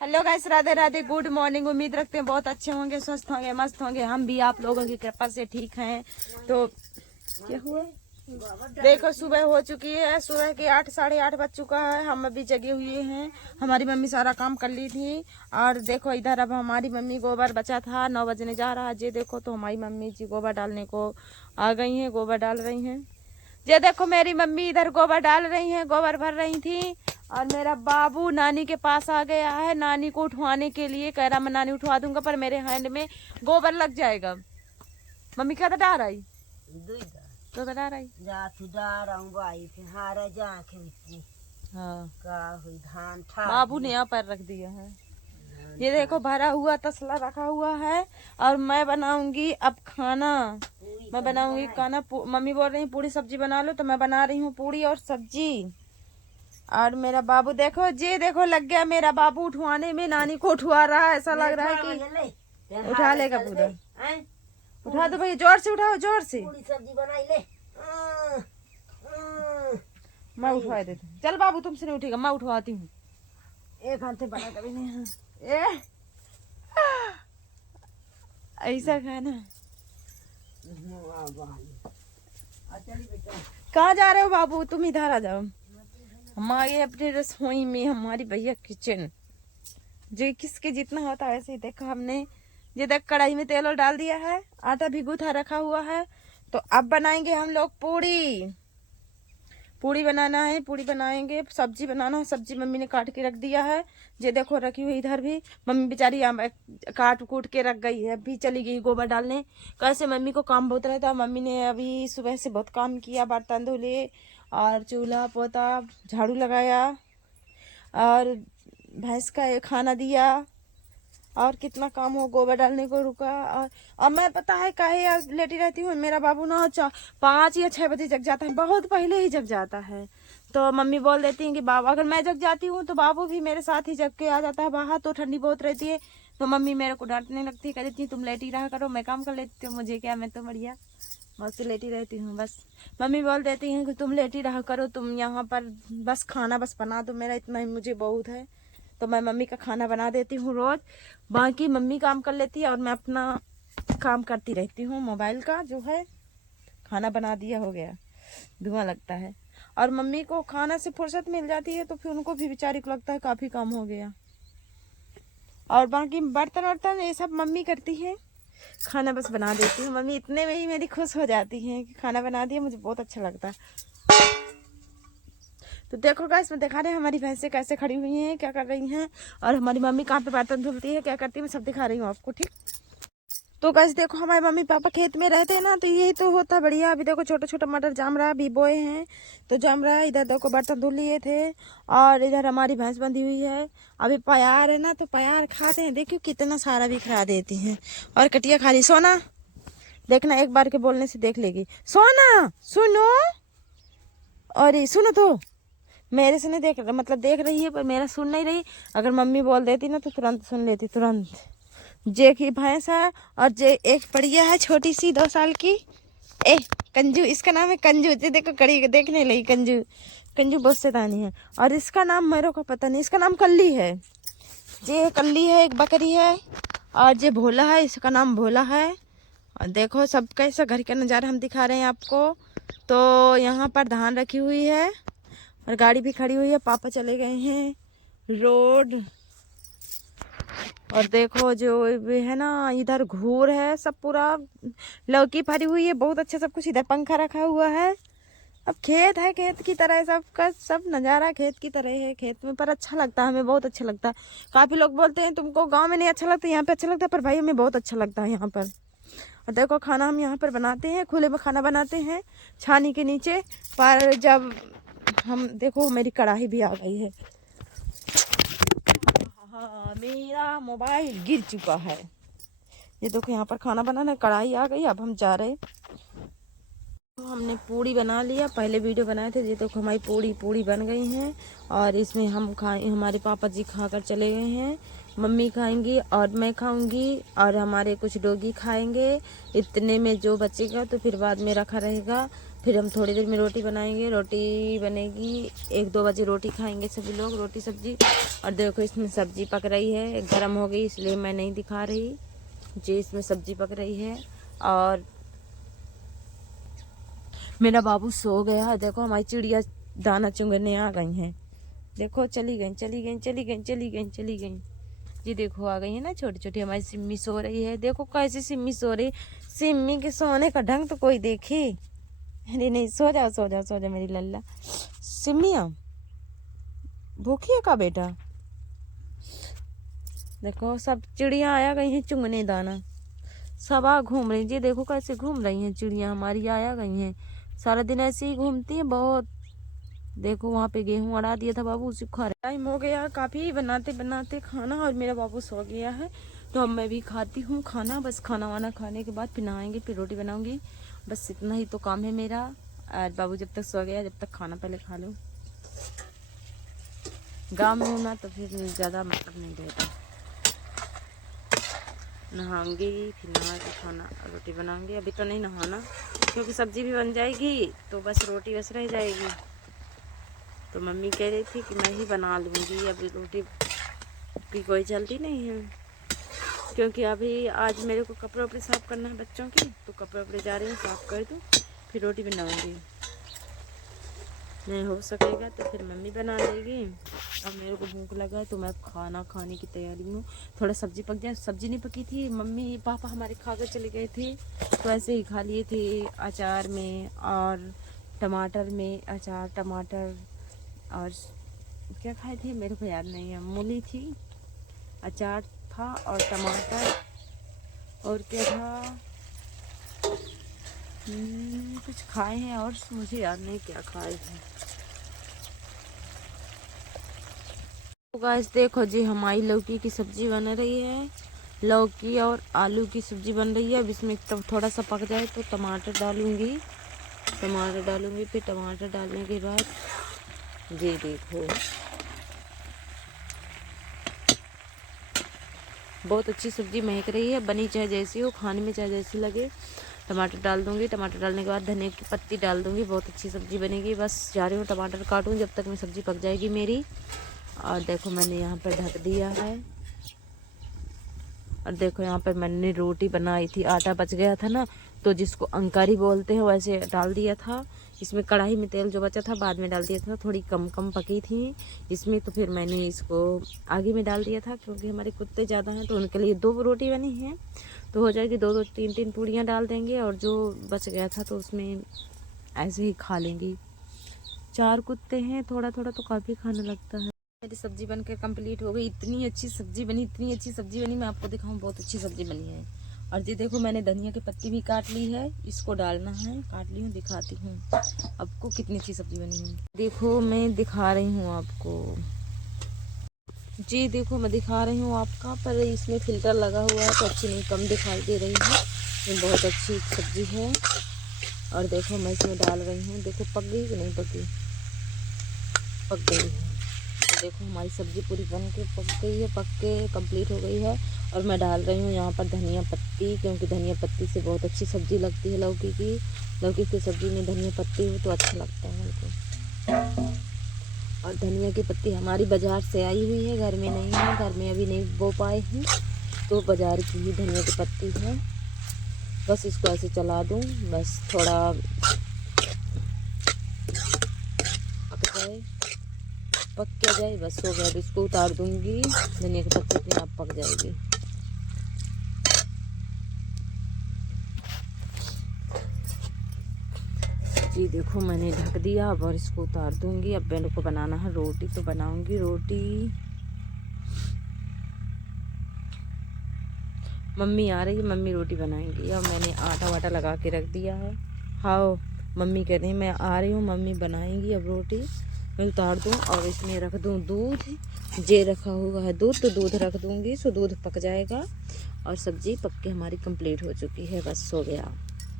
Hello guys, Radhe Radhe, good morning. उम्मीद रखते हैं बहुत अच्छे होंगे, स्वस्थ होंगे, मस्त होंगे। हम भी आप लोगों की कृपा से ठीक हैं। तो क्या हुआ, देखो सुबह हो चुकी है, सुबह के 8 साढ़े 8 बज चुका है। हम अभी जगे हुए हैं। हमारी मम्मी सारा काम कर ली थी। और देखो इधर अब हमारी मम्मी गोबर बचा था, 9 बजने जा रहा है। ये देखो तो हमारी मम्मी जी गोबर डालने को आ गई हैं, गोबर डाल रही हैं। ये देखो मेरी मम्मी इधर गोबर डाल रही हैं, गोबर भर रही थी। और मेरा बाबू नानी के पास आ गया है, नानी को उठवाने के लिए। कह रहा मैं नानी उठवा दूंगा, पर मेरे हैंड में गोबर लग जाएगा। मम्मी क्या डा रही तो डा रही हाँ, बाबू ने यहाँ पर रख दिया है। ये देखो भरा हुआ तसला रखा हुआ है। और मैं बनाऊंगी अब खाना। मैं बनाऊंगी खाना। मम्मी बोल रही है पूरी सब्जी बना लो, तो मैं बना रही हूँ पूरी और सब्जी। और मेरा बाबू देखो, जी देखो लग गया मेरा बाबू उठवाने में, नानी को उठवा रहा है। ऐसा लग रहा है कि उठा लेगा पूरा। उठा दो भैया, जोर से उठाओ, जोर से। सब्जी बनाई ले। मैं उठवा देती हूँ। चल बाबू तुमसे नहीं उठेगा, मैं उठवाती हूँ। एक हाथ से बना कभी नहीं। ऐसा खाना। कहाँ जा रहे हो बाबू? तुम इधर आ जाओ। हम आ गए अपने रसोई में, हमारी भैया किचन। जो किसके जितना होता है वैसे ही। देखो हमने ये देख कढ़ाई में तेल और डाल दिया है, आटा भिगोता रखा हुआ है। तो अब बनाएंगे हम लोग पूड़ी। पूड़ी बनाना है, पूड़ी बनाएंगे। सब्जी बनाना है, सब्जी मम्मी ने काट के रख दिया है। ये देखो रखी हुई इधर भी। मम्मी बेचारी काट कूट के रख गई है, अभी चली गई गोबर डालने। कैसे मम्मी को काम बहुत रहता है। मम्मी ने अभी सुबह से बहुत काम किया, बर्तन धुले और चूल्हा पोता, झाड़ू लगाया और भैंस का खाना दिया। और कितना काम हो, गोबर डालने को रुका। और मैं पता है काहे लेटी रहती हूँ। मेरा बाबू ना 5 या 6 बजे जग जाता है, बहुत पहले ही जग जाता है। तो मम्मी बोल देती है कि बाबा, अगर मैं जग जाती हूँ तो बाबू भी मेरे साथ ही जग के आ जाता है। बाहर तो ठंडी बहुत रहती है, तो मम्मी मेरे को डांटने लगती है, कह देती है तुम लेटी रहा करो, मैं काम कर लेती हूँ, मुझे क्या, मैं तो बढ़िया मस्त लेटी रहती हूँ। बस मम्मी बोल देती हैं कि तुम लेटी रहा करो, तुम यहाँ पर बस खाना बस बना दो मेरा, इतना ही मुझे बहुत है। तो मैं मम्मी का खाना बना देती हूँ रोज। बाकी मम्मी काम कर लेती है और मैं अपना काम करती रहती हूँ। मोबाइल का जो है खाना बना दिया, हो गया, धुआं लगता है। और मम्मी को खाना से फुर्सत मिल जाती है, तो फिर उनको भी बेचारी को लगता है काफ़ी काम हो गया। और बाकी बर्तन वर्तन ये सब मम्मी करती है, खाना बस बना देती हूँ। मम्मी इतने में ही मेरी खुश हो जाती है कि खाना बना दिया, मुझे बहुत अच्छा लगता है। तो देखो गाइस, मैं दिखा रहे हैं हमारी भैंसें कैसे खड़ी हुई हैं, क्या कर रही हैं। और हमारी मम्मी कहाँ पे बर्तन धुलती है, क्या करती है, मैं सब दिखा रही हूँ आपको, ठीक। तो गाइस देखो, हमारे मम्मी पापा खेत में रहते हैं ना, तो यही तो होता बढ़िया। अभी देखो छोटा छोटा मटर जाम रहा है, अभी बोए हैं तो जाम रहा है। इधर देखो बर्तन धुल लिए थे। और इधर हमारी भैंस बंधी हुई है। अभी प्यार है ना, तो प्यार खाते हैं। देखियो कितना सारा भी खा देती हैं। और कटिया खा रही। सोना देखना, एक बार के बोलने से देख लेगी। सोना सुनो, और सुनो तो मेरे से नहीं देख, मतलब देख रही है पर मेरा सुन नहीं रही। अगर मम्मी बोल देती ना तो तुरंत सुन लेती, तुरंत। जे की भैंस है और जे एक बढ़िया है छोटी सी 2 साल की। कंजू, इसका नाम है कंजू। जे देखो कड़ी देखने लगी, कंजू। कंजू बहुत शैतानी है। और इसका नाम मेरे को पता नहीं, इसका नाम कल्ली है। जे कल्ली है, एक बकरी है। और जे भोला है, इसका नाम भोला है। और देखो सब कैसा घर का नज़ारा हम दिखा रहे हैं आपको। तो यहाँ पर धान रखी हुई है और गाड़ी भी खड़ी हुई है। पापा चले गए हैं रोड। और देखो जो है ना, इधर घूर है, सब पूरा लौकी भरी हुई है, बहुत अच्छा सब कुछ। इधर पंखा रखा हुआ है। अब खेत है, खेत की तरह सबका सब नज़ारा खेत की तरह है खेत में। पर अच्छा लगता है, हमें बहुत अच्छा लगता है। काफ़ी लोग बोलते हैं तुमको गांव में नहीं अच्छा लगता, यहाँ पे अच्छा लगता है। पर भाई हमें बहुत अच्छा लगता है यहाँ पर। और देखो खाना हम यहाँ पर बनाते हैं, खुले में खाना बनाते हैं छानी के नीचे। पर जब हम देखो, मेरी कढ़ाई भी आ गई है। हाँ, मेरा मोबाइल गिर चुका है। ये देखो यहाँ पर खाना बनाना, कढ़ाई आ गई। अब हम जा रहे, तो हमने पूड़ी बना लिया। पहले वीडियो बनाए थे। ये देखो हमारी पूड़ी बन गई हैं। और इसमें हम खाए, हमारे पापा जी खाकर चले गए हैं। मम्मी खाएंगी और मैं खाऊंगी और हमारे कुछ डोगी खाएंगे। इतने में जो बचेगा तो फिर बाद में रखा रहेगा। फिर हम थोड़ी देर में रोटी बनाएंगे, रोटी बनेगी 1-2 बजे रोटी खाएंगे सभी लोग, रोटी सब्जी। और देखो इसमें सब्जी पक रही है, गर्म हो गई इसलिए मैं नहीं दिखा रही जी। इसमें सब्जी पक रही है और मेरा बाबू सो गया है। देखो हमारी चिड़िया दाना चुगने आ गई हैं, देखो चली गई चली गई चली गई चली गई चली गई जी। देखो आ गई है ना छोटी छोटी। हमारी सिम्मी सो रही है, देखो कैसे सिम्मी सो रही। सिम्मी के सोने का ढंग तो कोई देखे। अरे नहीं, सो जाओ सो जाओ सो जाओ मेरी लल्ला। सिम्मिया भूखी है का बेटा? देखो सब चिड़िया आया गई हैं चुगने दाना, सब आ घूम रही जी। देखो कैसे घूम रही हैं चिड़िया हमारी, आया गई हैं। सारा दिन ऐसे ही घूमती हैं बहुत। देखो वहाँ पे गेहूं अड़ा दिया था बाबू, उसी खा रहे। टाइम हो गया काफ़ी बनाते बनाते खाना, और मेरा बाबू सो गया है तो अब मैं भी खाती हूँ खाना। बस खाना वाना खाने के बाद फिर नहाएंगे, फिर रोटी बनाऊंगी। बस इतना ही तो काम है मेरा। और बाबू जब तक सो गया, जब तक खाना पहले खा लो। गाँव में हूँ ना तो फिर ज़्यादा मतलब नहीं रहता। नहाऊंगी, फिर नहा के खाना रोटी बनाऊंगी। अभी तो नहीं नहाना क्योंकि सब्जी भी बन जाएगी, तो बस रोटी बस रह जाएगी। तो मम्मी कह रही थी कि मैं ही बना लूँगी, अभी रोटी की कोई जल्दी नहीं है। क्योंकि अभी आज मेरे को कपड़े वपड़े साफ़ करना है बच्चों की, तो कपड़े वपड़े जा रही हूँ साफ़ कर दूँ, फिर रोटी बनाऊँगी। नहीं हो सकेगा तो फिर मम्मी बना लेगी। अब मेरे को भूख लगा है तो मैं खाना खाने की तैयारी हूँ। थोड़ा सब्जी पक जाए। सब्जी नहीं पकी थी, मम्मी पापा हमारे खा कर चले गए थे तो ऐसे ही खा लिए थे, अचार में और टमाटर में। अचार टमाटर और क्या खाए थे मेरे को याद नहीं है। मूली थी, अचार था और टमाटर, और क्या था कुछ खाए हैं और मुझे याद नहीं क्या खाए थे। तो गाइस देखो जी हमारी लौकी की सब्जी बन रही है। लौकी और आलू की सब्जी बन रही है। अब इसमें तब थोड़ा सा पक जाए तो टमाटर डालूंगी, फिर टमाटर डालने के बाद जी देखो बहुत अच्छी सब्जी महक रही है। बनी चाहे जैसी हो, खाने में चाहे जैसी लगे। टमाटर डाल दूंगी, टमाटर डालने के बाद धनिया की पत्ती डाल दूंगी, बहुत अच्छी सब्जी बनेगी। बस जा रही हूँ टमाटर काटूँ जब तक में सब्जी पक जाएगी मेरी। और देखो मैंने यहाँ पर ढक दिया है। और देखो यहाँ पर मैंने रोटी बनाई थी, आटा बच गया था ना, तो जिसको अंकारी बोलते हैं वैसे डाल दिया था। इसमें कढ़ाई में तेल जो बचा था बाद में डाल दिया था, थोड़ी कम पकी थी इसमें, तो फिर मैंने इसको आगे में डाल दिया था। क्योंकि हमारे कुत्ते ज़्यादा हैं तो उनके लिए 2 रोटी बनी है, तो हो जाएगी 2-2 3-3 पूड़ियाँ डाल देंगे। और जो बच गया था तो उसमें ऐसे ही खा लेंगी। 4 कुत्ते हैं, थोड़ा थोड़ा तो काफ़ी खाना लगता है। मेरी सब्जी बनकर कंप्लीट हो गई। इतनी अच्छी सब्जी बनी, मैं आपको दिखाऊं, बहुत अच्छी सब्जी बनी है। और ये देखो मैंने धनिया की पत्ती भी काट ली है, इसको डालना है, काट ली हूँ, दिखाती हूँ आपको कितनी अच्छी सब्जी बनी है। देखो मैं दिखा रही हूँ आपको जी, देखो मैं दिखा रही हूँ आपका, पर इसमें फिल्टर लगा हुआ है तो अच्छी नहीं, कम दिखाई दे रही है। ये बहुत अच्छी सब्जी है। और देखो मैं इसमें डाल रही हूँ, देखो पक गई कि नहीं पकी, पक गई है। देखो हमारी सब्जी पूरी बन के पक गई है, पक के कंप्लीट हो गई है। और मैं डाल रही हूँ यहाँ पर धनिया पत्ती, क्योंकि धनिया पत्ती से बहुत अच्छी सब्जी लगती है। लौकी की सब्जी में धनिया पत्ती हो तो अच्छा लगता है हमको। और धनिया की पत्ती हमारी बाज़ार से आई हुई है, घर में नहीं है, घर में अभी नहीं बो पाए हैं, तो बाज़ार की ही धनिया की पत्ती है। बस इसको ऐसे चला दूँ, बस थोड़ा पक क्या जाए, बस हो गया। तो इसको उतार दूंगी, धनिया की पत्ती अपने आप पक जाएगी। जी देखो मैंने ढक दिया, अब और इसको उतार दूंगी। अब मेरे को बनाना है रोटी, तो बनाऊंगी रोटी। मम्मी आ रही है, मम्मी रोटी बनाएंगी। अब मैंने आटा वाटा लगा के रख दिया है। हाँ मम्मी कहते हैं मैं आ रही हूँ, मम्मी बनाएंगी अब रोटी। मैं उतार दूँ और इसमें रख दूँ दूध, जे रखा हुआ है दूध, तो दूध रख दूँगी, सो दूध पक जाएगा। और सब्जी पक के हमारी कंप्लीट हो चुकी है, बस हो गया।